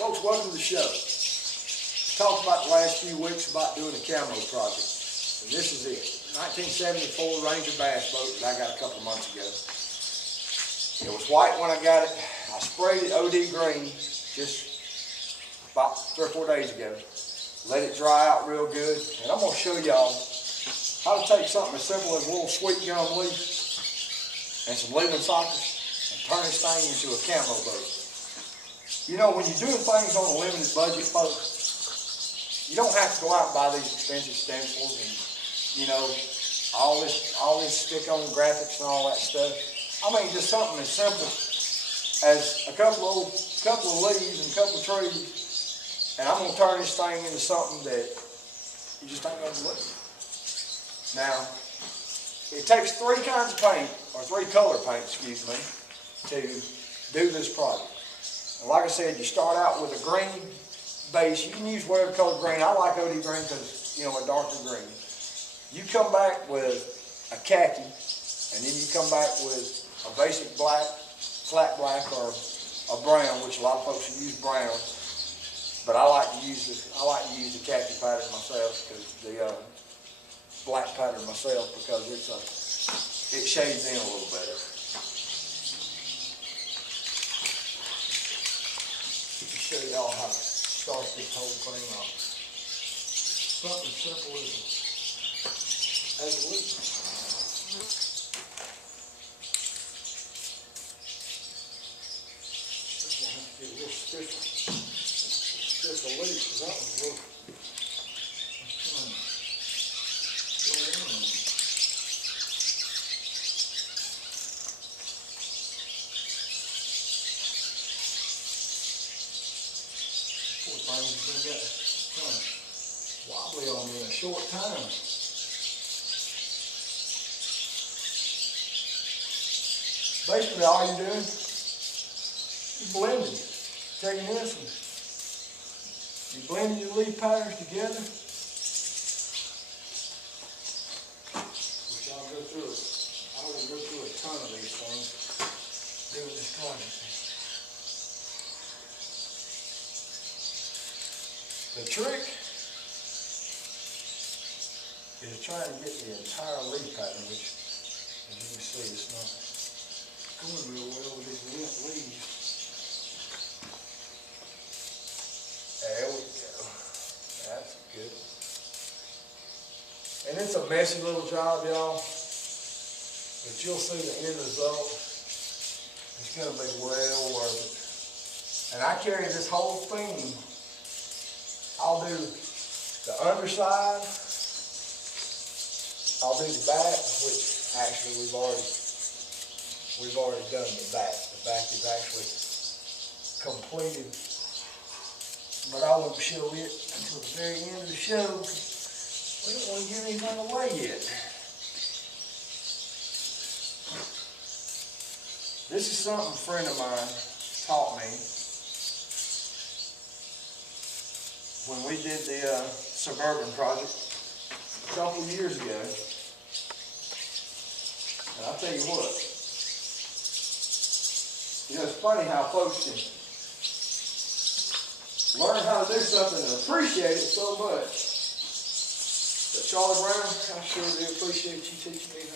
Folks, welcome to the show. We talked about the last few weeks about doing a camo project, and this is it. 1974 Ranger bass boat that I got a couple of months ago. It was white when I got it. I sprayed it OD green just about 3 or 4 days ago. Let it dry out real good, and I'm going to show y'all how to take something as simple as a little sweet gum leaf and some leaving sockets and turn this thing into a camo boat. You know, when you're doing things on a limited budget, folks, you don't have to go out and buy these expensive stencils and, you know, all this stick-on graphics and all that stuff. I mean, just something as simple as a couple of leaves and a couple of trees, and I'm going to turn this thing into something that you just ain't going to believe. Now, it takes 3 kinds of paint, or 3 color paint, excuse me, to do this project. And like I said, you start out with a green base. You can use whatever color green. I like OD green because, you know, a darker green. You come back with a khaki, and then you come back with a basic black, flat black, or a brown, which a lot of folks use brown. But I like to use the khaki pattern myself, because the black pattern myself, because it shades in a little better. Show y'all how to start this whole thing off. Something simple as a leaf. This one has to get a little stiffer. Stiff a leaf, because that one's a little. Things got kind of wobbly on me in a short time. Basically, all you're doing is blending. Taking this and you're blending your leaf patterns together, which I'll go through. I will go through a ton of these things doing this project. The trick is trying to get the entire leaf pattern, which, as you can see, it's not going real well with these limp leaves. There we go. That's good. And it's a messy little job, y'all, but you'll see the end result. It's going to be well worth it. And I carry this whole thing. I'll do the underside, I'll do the back, which actually we've already done the back. The back is actually completed, but I won't show it until the very end of the show. We don't want to give anything away yet. This is something a friend of mine taught me when we did the Suburban project a couple of years ago. And I'll tell you what, you know, it's funny how folks can learn how to do something and appreciate it so much. But Charlie Brown, I sure do appreciate you teaching me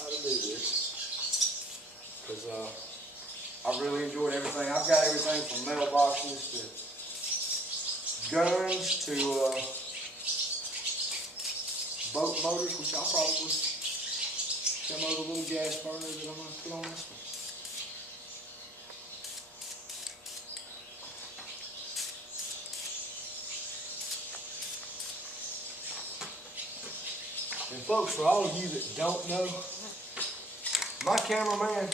how to do this. Because I really enjoyed everything. I've got everything from mailboxes to guns to boat motors, which I'll probably come over the little gas burner that I'm going to put on this one. And folks, for all of you that don't know, my cameraman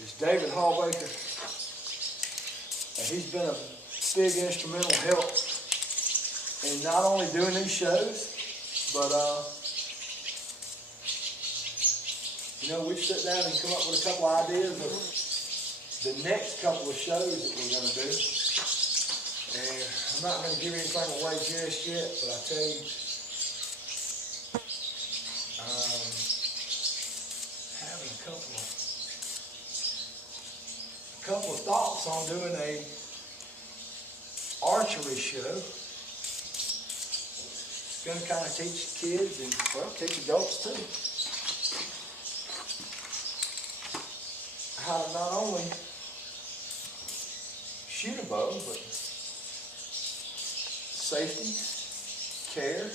is David Hallbaker, and he's been a big instrumental help in not only doing these shows, but you know, we've sat down and come up with a couple of ideas of the next couple of shows that we're going to do. And I'm not going to give anything away just yet, but I tell you, having a couple of thoughts on doing a archery show. Gonna kind of teach kids and, well, teach adults too, how to not only shoot a bow, but safety, care,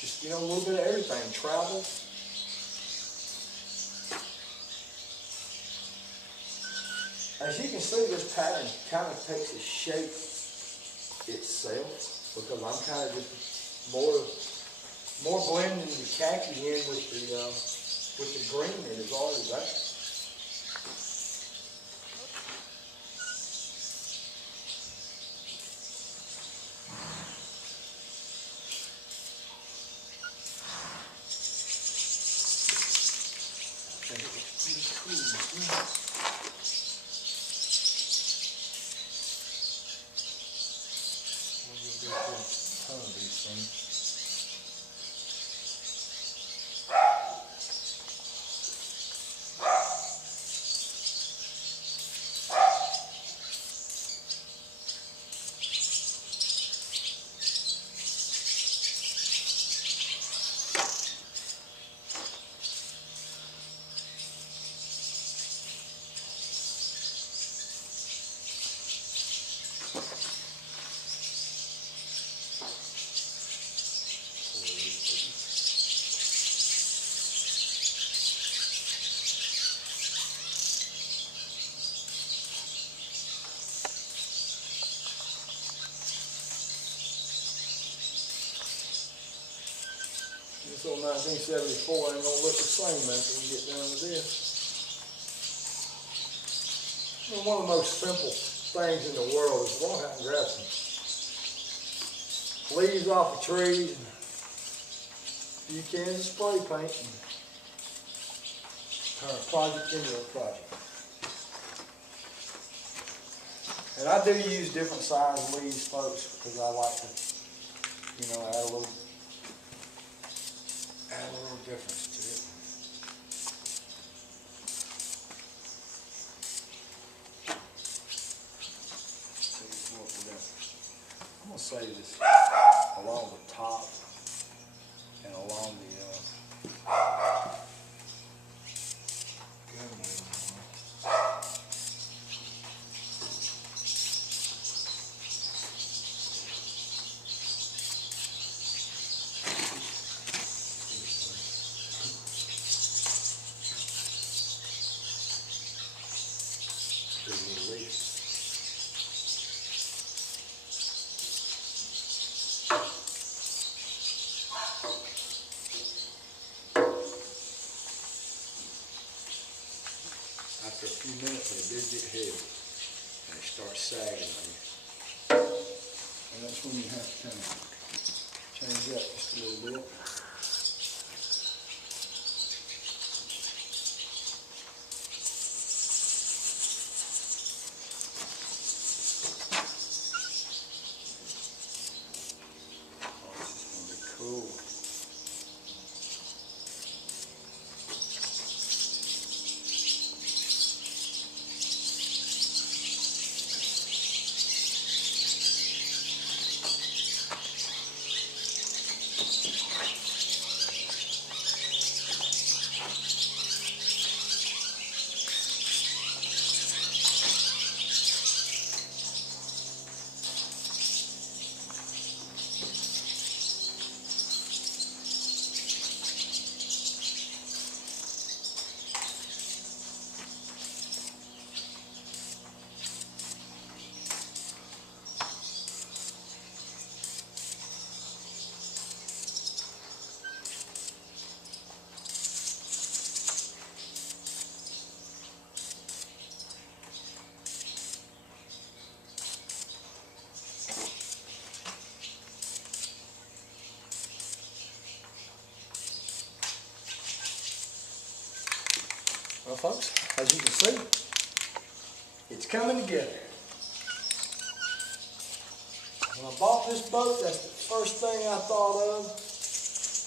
just, you know, a little bit of everything, travel. As you can see, this pattern kind of takes a shape itself, because I'm kind of just more blending the khaki in with the green that is already there. I think it looks pretty cool. Ton of these things. This old 1974 ain't gonna look the same after we get down to this. You know, one of the most simple things in the world is go out and grab some leaves off the trees and a few cans of spray paint and turn a project into a project. And I do use different size leaves, folks, because I like to, you know, add a little difference to it. I'm going to say this along the top and along the gunwale. After a few minutes, they do get heavy and they start sagging on you. And that's when you have to kind of change up just a little bit. Oh, this is going to be cool. Well, folks, as you can see, it's coming together. When I bought this boat, that's the first thing I thought of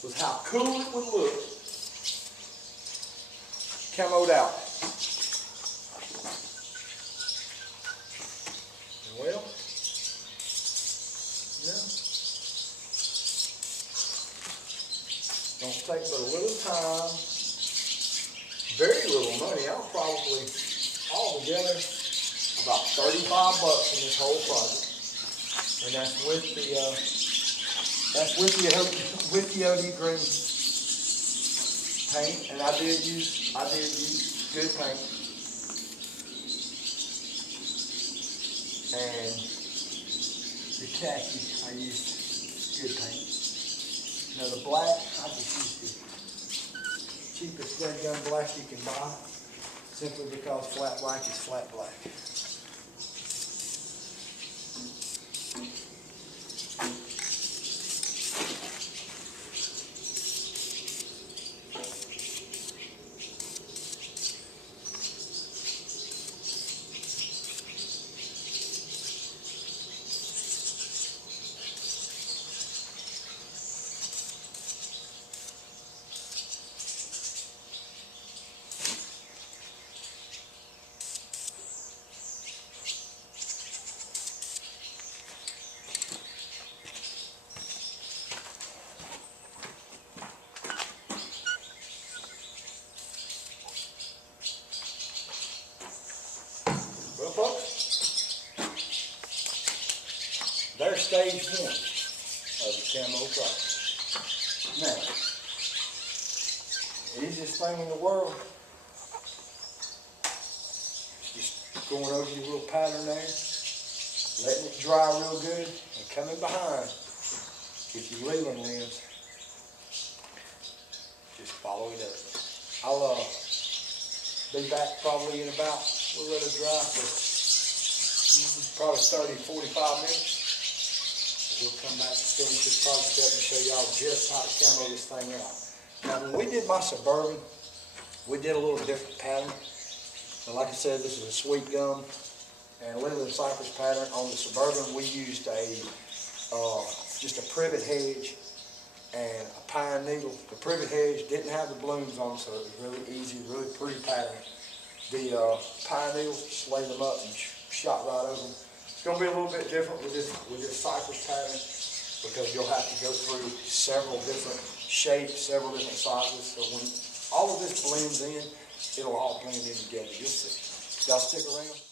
was how cool it would look camoed out. Well, yeah. Don't take but a little time, very little money. I'll probably, all together, about $35 in this whole project. And that's with the OD green paint, and I did use good paint. And the khaki, I used good paint. Now the black, I just used the cheapest red gun black you can buy, simply because flat black is flat black. Well, folks, there's stage one of the camo project. Now, the easiest thing in the world is just going over your little pattern there, letting it dry real good, and coming behind with your leveling lens. Just follow it up. I'll be back probably in about, we'll let it dry for probably 30-45 minutes. We'll come back and finish this project up and show y'all just how to camo this thing out. Now when we did my Suburban, we did a little different pattern. And like I said, this is a sweet gum and a little cypress pattern. On the Suburban, we used just a privet hedge and a pine needle. The privet hedge didn't have the blooms on it, so it was really easy, really pretty pattern. The pine needle, just laid them up and shot right over them. It's going to be a little bit different with this cypress pattern because you'll have to go through several different shapes, several different sizes. So when all of this blends in, it'll all blend in together. You'll see. Y'all stick around.